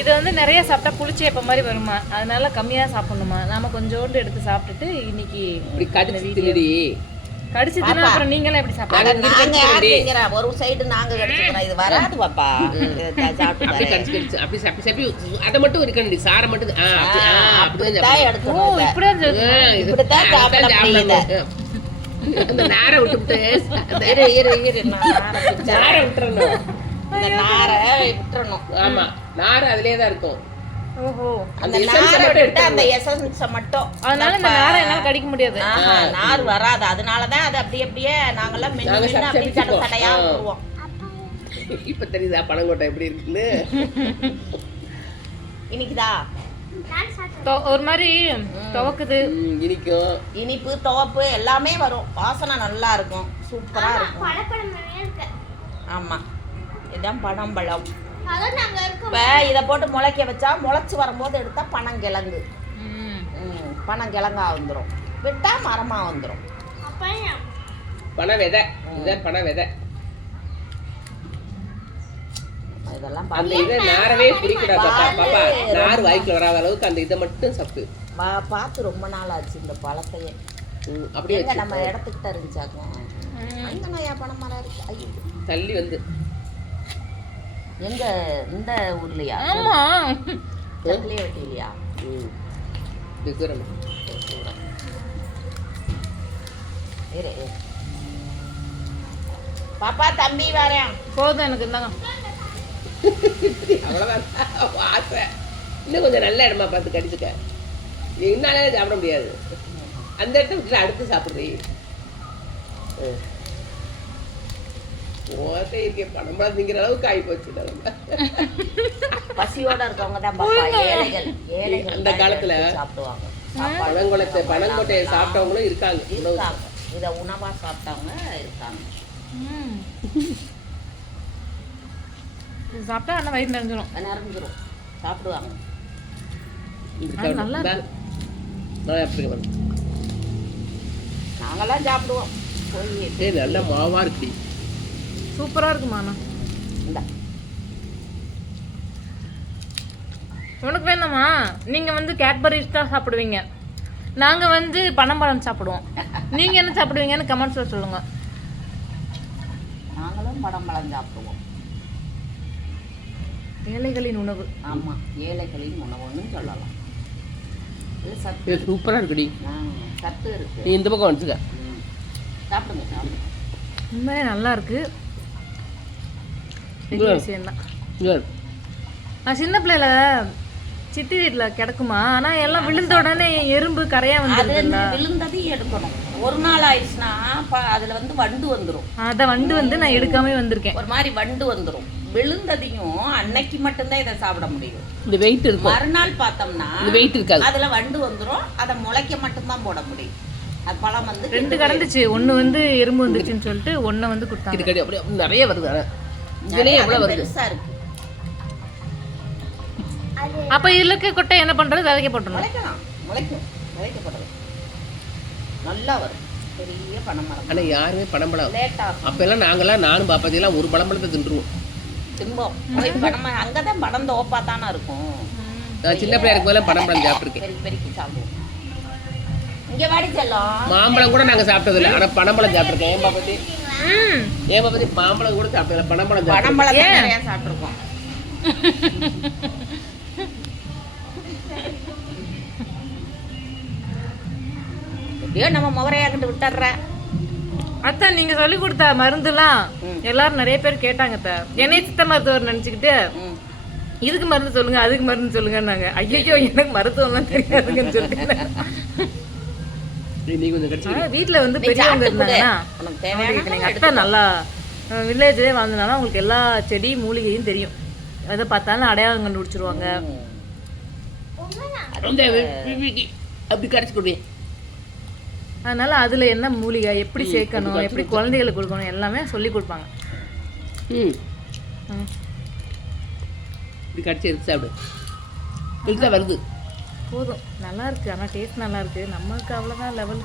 இது வந்து நிறைய சாப்பிட்டா புளிச்சேப்ப மாதிரி வருமா? அதனால கம்மியாக சாப்பிடணுமா? நாம கொஞ்சோண்டு எடுத்து சாப்பிட்டுட்டு இன்னைக்கு இப்படி கடிச்சு தின்னுடி. கடிச்சு தின்னா அப்புறம் நீங்களாம் எப்படி சாப்பிடுங்க ஒரு சைடு நாங்க கடிச்சுக்கிறோம். இது வராது பாப்பா. சாப்பிட்டு அப்படி. கடிச்சு கடிச்சு. அப்படி சப்பி சப்பி அதை மட்டும் இருக்கணுடி சாரை மட்டும் அப்படிதான் எடுக்கணும். இப்படிதான் சாப்பிட. அந்த நாரை விட்டுவிட்டு அந்த இரு இரு இரு நான் நாரை பிச்சை. நாரை விட்டுறணும். விட்டுறணும். ஆமா. நாரை அதுலயே தான் இருக்கும். ஓஹோ. அந்த அந்த essence நாரை மட்டும் விட்டு அந்த எடுத்துடணும். எசன்ஸை மட்டும். அதனால இந்த நாரை என்னால கடிக்க முடியாது. ஆஹா, நார் வராது. அதனாலதான் அது அப்படியே அப்படியே நாங்கெல்லாம் மென்னு மென்னு அப்படியே இப்ப தெரியுதா பனங்கோட்டை எப்படி இருக்குன்னு? இனிக்குதா? தொ- ஒரு மாதிரி துவக்குது. ம், இனிக்கும். இனிப்பு துவப்பு எல்லாமே வரும். வாசனை நல்லா இருக்கும். சூப்பரா இருக்கும். ஆமா. இதான் பனம்பழம். இப்ப இத போட்டு முளைக்க வச்சா முளைச்சு வரும்போது எடுத்தா பனங்கிழங்கு. பனங்கிழங்கா வந்துரும். விட்டா மரமா வந்துரும். பனை விதை இதுதான் பனை விதை இதெல்லாம் அந்த பார்த்து இதை நாரவே பிடிக்கூடாது பாப்பா. பாப்பா நார் வாய்க்குள்ள வராத அளவுக்கு அந்த இதை மட்டும் சப்பு பா- பார்த்து ரொம்ப நாள் ஆச்சு இந்த பழத்தையே. அப்படியே நம்ம இடத்துக்கிட்ட இருந்துச்சாங்க. அங்க நான் பணம் மரம் இருக்கு. ஐயோ. தள்ளி வந்து. எங்க இந்த ஊர்லயா? ஆமா. தக்கிலே வெட்டிலையா ம். இது தூரம். இரு இரு. பாப்பா தம்பி வரேன் போதும் எனக்கு இருந்தாங்க அவ்வளவுதான். ஆசை இன்னும் கொஞ்சம் நல்ல இடமா பார்த்து கடிச்சுக்க. என்னாலே சாப்பிட முடியாது. அந்த இடத்த விட்டு அடுத்து சாப்பிடுறீ ஓட்டை இருக்கே பணம் திங்கிற அளவுக்கு ஆகி போச்சு நம்ம பசியோட இருக்கவங்க தான் பாப்பா. ஏழைகள் ஏழைகள் அந்த காலத்துல சாப்பிடுவாங்க. சாப்பாடு பழங்குளத்தை பனங்கொட்டையை சாப்பிட்டவங்களும் இருக்காங்க. இத உணவா சாப்பிட்டவங்க இருக்காங்க. சாப்பிட்டா ஆனால் வயிறு நிறைஞ்சிரும். நிறைஞ்சிரும். சாப்பிடுவாங்க. இருக்கா? நல்லா சாப்பிடுவோம். போய் நல்ல மாவா இருக்குடி. சூப்பரா இருக்குமா அண்ணா? இந்த. உனக்கு வேணாமா நீங்க வந்து கேட்பரிஸ் தான் சாப்பிடுவீங்க. நாங்க வந்து பனம்பழம் சாப்பிடுவோம். நீங்க என்ன சாப்பிடுவீங்கன்னு கமெண்ட்ஸ்ல சொல்லுங்க. நாங்களும் படம் பழம் சாப்பிடுவோம். ஏழைகளின் உணவு. ஆமா ஏழைகளின் உணவுன்னு சொல்லலாம். இது சத்து. இது சூப்பரா இருக்குடி. ஆ, சத்து இருக்கு. நீ இந்த பக்கம் வந்துச்சுக்க. சாப்பிடுங்க சாப்பிடுங்க. உண்மையே நல்லா இருக்கு. பெரிய விஷயம்தான். நான் சின்ன பிள்ளையில சித்தி வீட்டுல கிடக்குமா? ஆனா எல்லாம் விழுந்த உடனே எறும்பு கரையா அது வந்துருக்குல்ல விழுந்ததையும் எடுக்கணும். ஒரு நாள் ஆயிடுச்சுன்னா ப- அதுல வந்து வண்டு வந்துரும். அத வண்டு வந்து நான் எடுக்காம வந்திருக்கேன். ஒரு மாதிரி வண்டு வந்துரும். விழுந்ததையும் அன்னைக்கு மட்டும்தான் இதை சாப்பிட முடியும். இந்த வெயிட் இருக்கும். மறுநாள் பார்த்தோம்னா இந்த வெயிட் இருக்காது. அதுல வண்டு வந்துரும். அதை முளைக்க மட்டும்தான் போட முடியும். அது பழம் வந்து ரெண்டு கடந்துச்சு. ஒண்ணு வந்து எறும்பு வந்துச்சுன்னு சொல்லிட்டு ஒண்ணு வந்து கொடுத்தாங்க. இது நிறைய வருது. இதுலயே எவ்வளவு வருது? பெருசா இருக்கு. அப்ப இதுல இருக்க கொட்டை என்ன பண்றது? விதைக்க போட்டுருணும் முளைக்கலாம். முளைக்கும். முளைக்கப்படலாம் நல்லா வரும். பெரிய பனைமரம். ஆனா யாருமே பனம்பழம் லேட்டா அப்ப எல்லாம் நாங்கெல்லாம் நானும் பாப்பாத்தியெல்லாம் ஒரு பழம்பழத்தை தின்றுவோம். திம்போம். போய் அங்கதான் படம் தோப்பா தானே இருக்கும். நான் சின்ன பிள்ளையா இருக்கும் போதெல்லாம் பனம்பழம் சாப்பிட்டுருக்கேன் பெருக்கி பெருக்கி சாப்பிடுவோம். இங்க வாடி செல்லம். மாம்பழம் கூட நாங்க சாப்பிட்டது இல்லை ஆனா பனம்பழம் சாப்பிட்டுருக்கேன் ஏன் பாப்பத்தி. ஏன் பாப்பத்தி மாம்பழம் கூட சாப்பிட்டதில்ல பனம்பழம் பனம்பழம் நிறைய சாப்பிட்டுருக்கோம். எப்படியோ நம்ம முகரையாக்கிட்டு விட்டுற அத்தை நீங்க சொல்லி கொடுத்த மருந்துலாம் எல்லாரும் நிறைய பேர் கேட்டாங்க அத்தை. என்னைய சித்த மருத்துவர் நினைச்சுக்கிட்டு இதுக்கு மருந்து சொல்லுங்க அதுக்கு மருந்து சொல்லுங்கன்னாங்க. ஐயோ எனக்கு மருத்துவம்லாம் தெரியாதுங்கன்னு சொல்லிட்டு நீ கொஞ்சம் கடிச்சு ஆனா வீட்ல வந்து பெரியவங்க. இருந்தாங்கன்னா அத்தை நல்லா வில்லேஜ்லேயே வாழ்ந்தனால உங்களுக்கு எல்லா செடி மூலிகையும் தெரியும். எதை பார்த்தாலும் அடையாளம் கண்டுபிடிச்சிருவாங்க. அப்படி கடிச்சு கொடுவேன். அதனால அதுல என்ன மூலிகை எப்படி சேர்க்கணும் எப்படி குழந்தைகளுக்கு கொடுக்கணும் எல்லாமே சொல்லி கொடுப்பாங்க. ம். இப்படி கடிச்சு எடுத்து சாப்பிடு. வருது. போதும். நல்லா இருக்கு ஆனால் டேஸ்ட் நல்லா இருக்கு. நமக்கு அவ்வளோதான் லெவல்